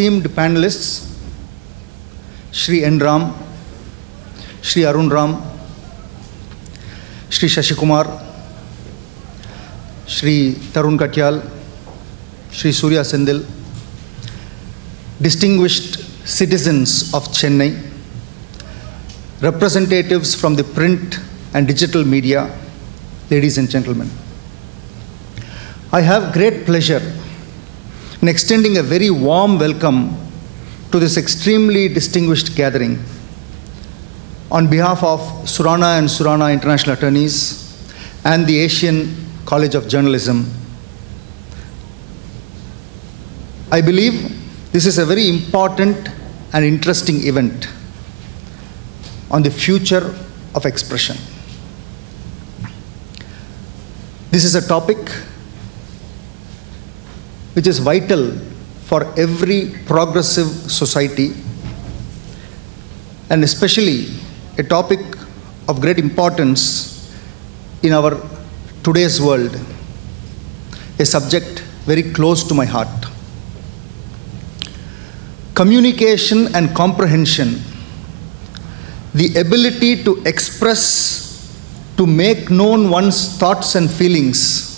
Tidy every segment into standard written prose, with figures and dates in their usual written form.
esteemed panelists, Shri N. Ram, Shri Arun Ram, Shri Shashi Kumar, Shri Tarun Katyal, Shri Surya Sendil, distinguished citizens of Chennai, representatives from the print and digital media, ladies and gentlemen. I have great pleasure in extending a very warm welcome to this extremely distinguished gathering on behalf of Surana and Surana International Attorneys and the Asian College of Journalism. I believe this is a very important and interesting event on the future of expression. This is a topic which is vital for every progressive society, and especially a topic of great importance in our today's world, a subject very close to my heart. Communication and comprehension, the ability to express, to make known one's thoughts and feelings,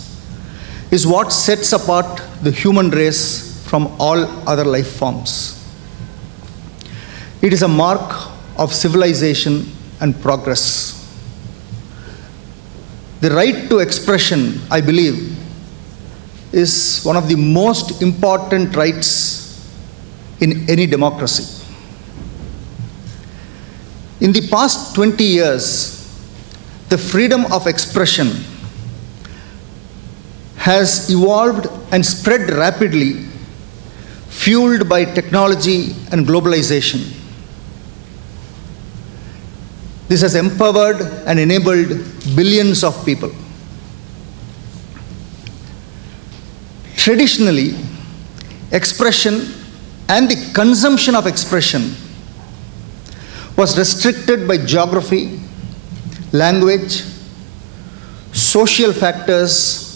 is what sets apart the human race from all other life forms. It is a mark of civilization and progress. The right to expression, I believe, is one of the most important rights in any democracy. In the past 20 years, the freedom of expression has evolved and spread rapidly, fueled by technology and globalization. This has empowered and enabled billions of people. Traditionally, expression and the consumption of expression was restricted by geography, language, social factors,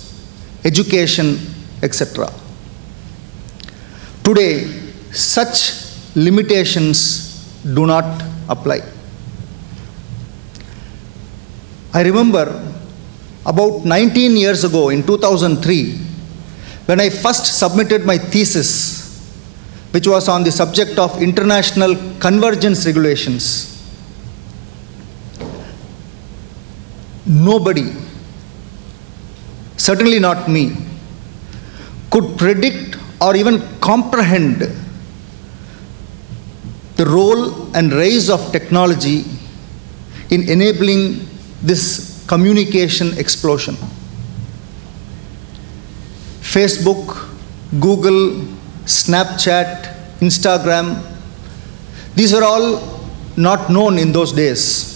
education, etc. Today, such limitations do not apply. I remember about 19 years ago, in 2003, when I first submitted my thesis, which was on the subject of international convergence regulations. Nobody, certainly not me, could predict or even comprehend the role and rise of technology in enabling this communication explosion. Facebook, Google, Snapchat, Instagram, these were all not known in those days.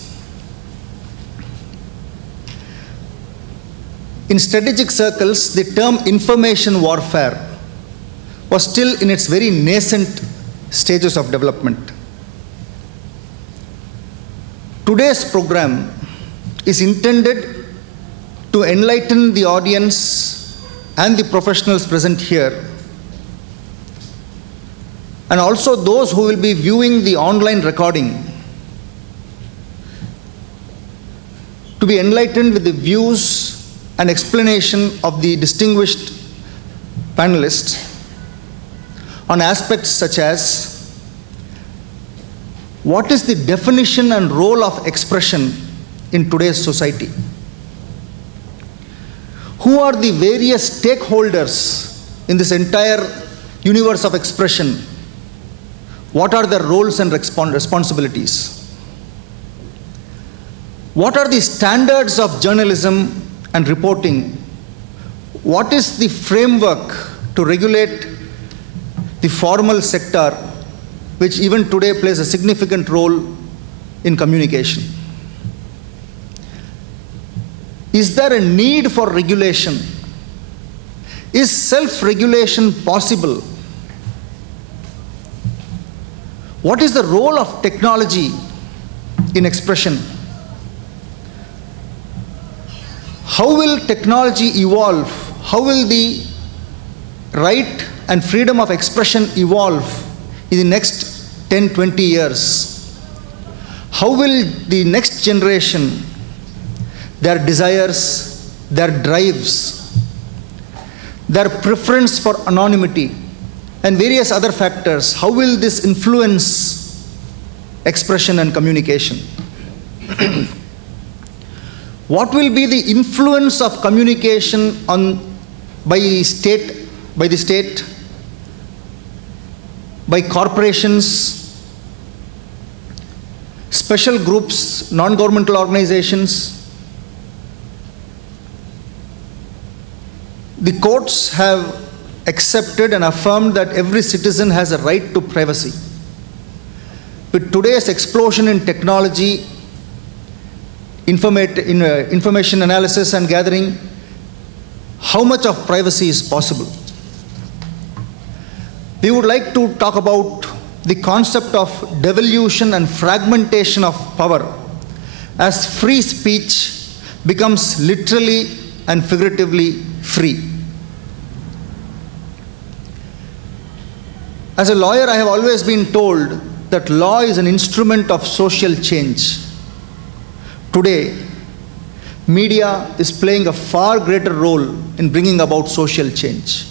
In strategic circles, the term information warfare was still in its very nascent stages of development. Today's program is intended to enlighten the audience and the professionals present here, and also those who will be viewing the online recording, to be enlightened with the views and explanation of the distinguished panelists on aspects such as what is the definition and role of expression in today's society? Who are the various stakeholders in this entire universe of expression? What are their roles and responsibilities? What are the standards of journalism and reporting? What is the framework to regulate the formal sector, which even today plays a significant role in communication? Is there a need for regulation? Is self-regulation possible? What is the role of technology in expression? How will technology evolve? How will the right and freedom of expression evolve in the next 10, 20 years? How will the next generation, their desires, their drives, their preference for anonymity, and various other factors, how will this influence expression and communication? What will be the influence of communication by the state, by corporations, special groups, non-governmental organizations? The courts have accepted and affirmed that every citizen has a right to privacy. With today's explosion in technology, information analysis and gathering, how much of privacy is possible? We would like to talk about the concept of devolution and fragmentation of power as free speech becomes literally and figuratively free. As a lawyer, I have always been told that law is an instrument of social change. Today, media is playing a far greater role in bringing about social change.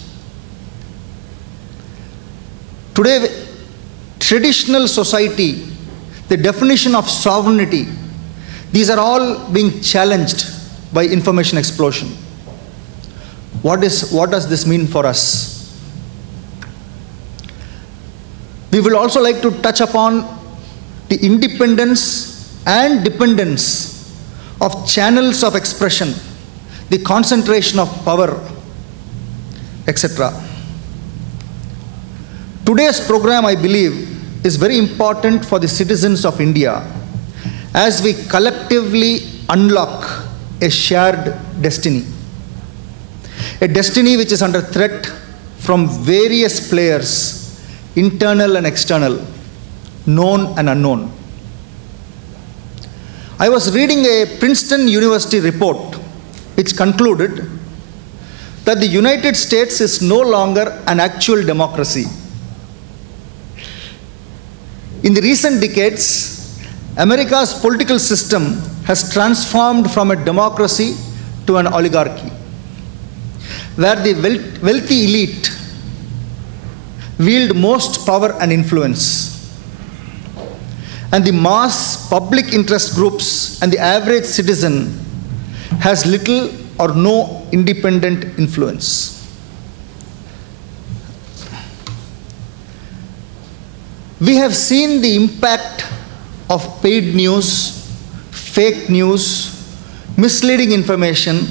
Today, traditional society, the definition of sovereignty, these are all being challenged by information explosion. What does this mean for us? We will also like to touch upon the independence and dependence of channels of expression, the concentration of power, etc. Today's program, I believe, is very important for the citizens of India as we collectively unlock a shared destiny. A destiny which is under threat from various players, internal and external, known and unknown. I was reading a Princeton University report which concluded that the United States is no longer an actual democracy. In the recent decades, America's political system has transformed from a democracy to an oligarchy, where the wealthy elite wield most power and influence, and the mass public interest groups and the average citizen has little or no independent influence. We have seen the impact of paid news, fake news, misleading information,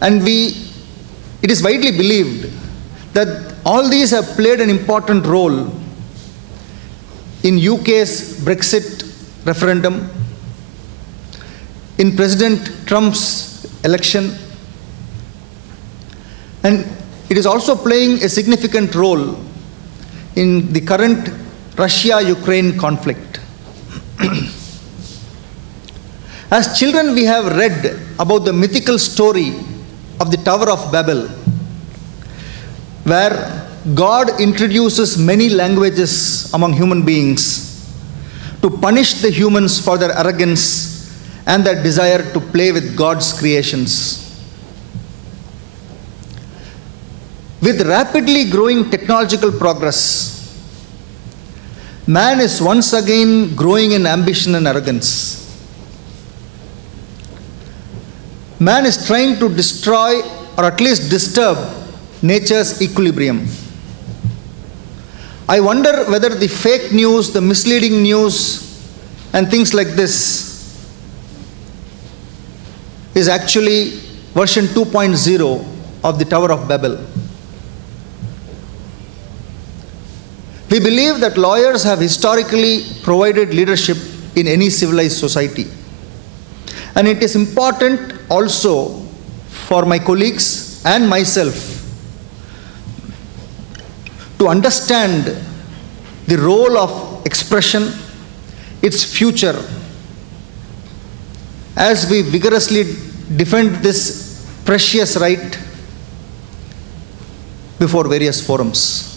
and it is widely believed that all these have played an important role in UK's Brexit referendum, in President Trump's election, and it is also playing a significant role in the current Russia-Ukraine conflict. As children, we have read about the mythical story of the Tower of Babel, where God introduces many languages among human beings to punish the humans for their arrogance and their desire to play with God's creations. With rapidly growing technological progress, man is once again growing in ambition and arrogance. Man is trying to destroy or at least disturb nature's equilibrium. I wonder whether the fake news, the misleading news, and things like this is actually version 2.0 of the Tower of Babel. We believe that lawyers have historically provided leadership in any civilized society. And it is important also for my colleagues and myself to understand the role of expression, its future, as we vigorously defend this precious right before various forums.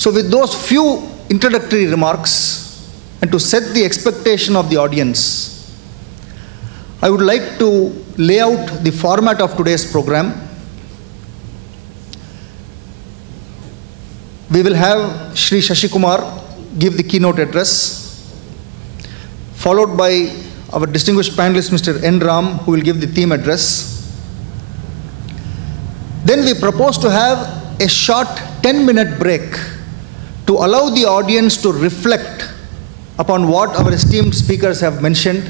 So with those few introductory remarks, and to set the expectation of the audience, I would like to lay out the format of today's program. We will have Shri Shashi Kumar give the keynote address, followed by our distinguished panelist, Mr. N. Ram, who will give the theme address. Then we propose to have a short 10-minute break to allow the audience to reflect upon what our esteemed speakers have mentioned.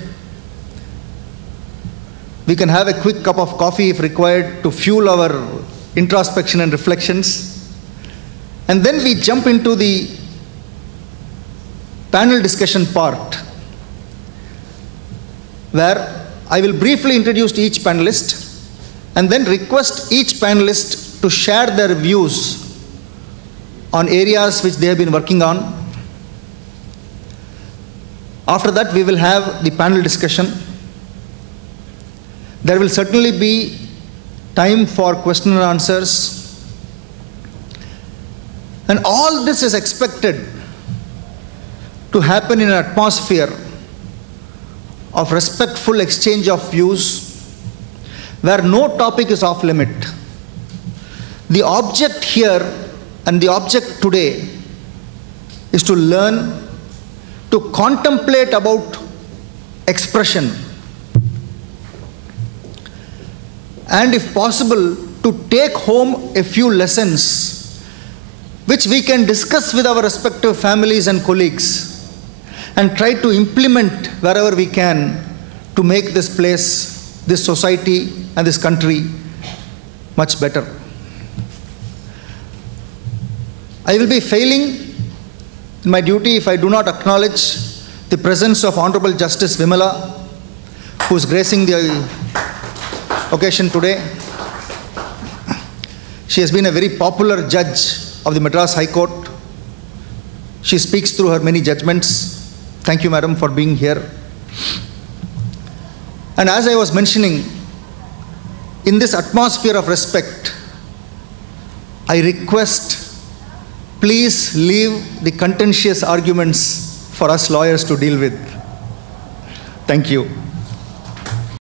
We can have a quick cup of coffee if required to fuel our introspection and reflections. And then we jump into the panel discussion part, where I will briefly introduce each panelist and then request each panelist to share their views on areas which they have been working on. After that, we will have the panel discussion. There will certainly be time for question and answers. And all this is expected to happen in an atmosphere of respectful exchange of views, where no topic is off limit. The object here and the object today is to learn, to contemplate about expression, and if possible, to take home a few lessons which we can discuss with our respective families and colleagues and try to implement wherever we can to make this place, this society, and this country much better. I will be failing in my duty if I do not acknowledge the presence of Honorable Justice Vimala, who is gracing the occasion today. She has been a very popular judge of the Madras High Court. She speaks through her many judgments. Thank you, madam, for being here. And as I was mentioning, in this atmosphere of respect, I request, please leave the contentious arguments for us lawyers to deal with. Thank you.